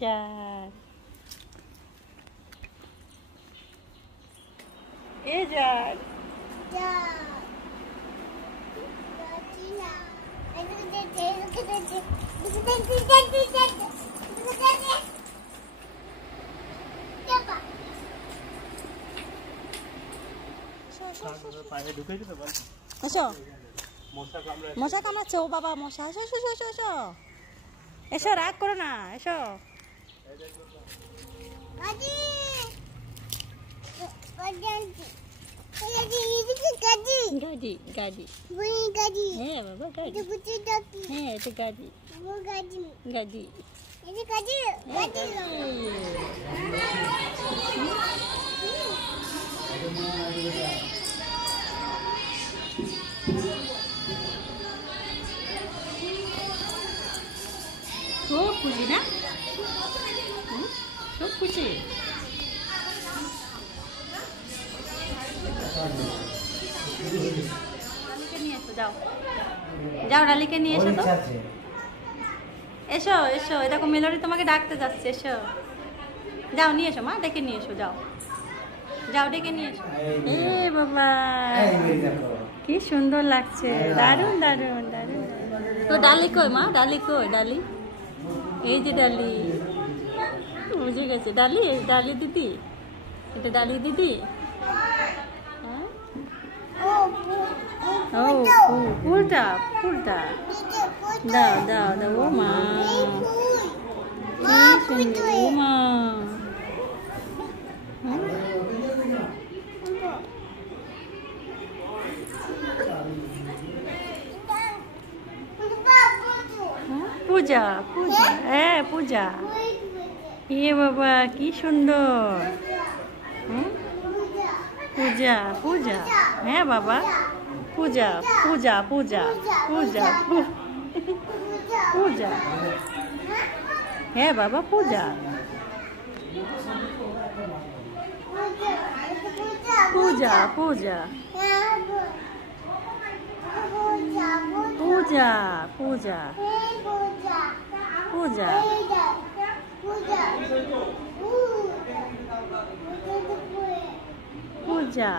যান, এ যান। এসো, মশা কামড়াচ্ছে। ও বাবা, মশা। এসো এসো এসো এসো এসো, রাগ করো না, এসো। গাড়ি গাড়ি, হ্যাঁ বাবা গাড়ি, হ্যাঁ এটা গাড়ি গাড়ি। খুব খুশি না? খুব খুশি। যাও যাও, ডালিকে নিয়ে এসো তো। এসো এসো, এরকম মেলোডি তোমাকে ডাকতে যাচ্ছে। এসো, যাও নিয়ে এসো মা, ডেকে নিয়ে এসো। যাও যাও, ডেকে নিয়ে এসো। এ বাবা, কি সুন্দর লাগছে। দারুণ দারুণ দারুণ। তো ডালি কই মা? ডালি কই? ডালি এই যে ডালি, বুঝে গেছে। ডালি, ডালি দিদি, এটা ডালি দিদি। ও ফুলটা, ফুলটা দাও দাও দাও। ও মা, কি সুন্দর। ও মা, পূজা পূজা, হ্যাঁ পূজা। এ বাবা কি সুন্দর। পূজা পূজা, হ্যাঁ বাবা পূজা পূজা পূজা পূজা পূজা, হ্যাঁ বাবা পূজা পূজা পূজা পূজা পূজা পূজা। পূজা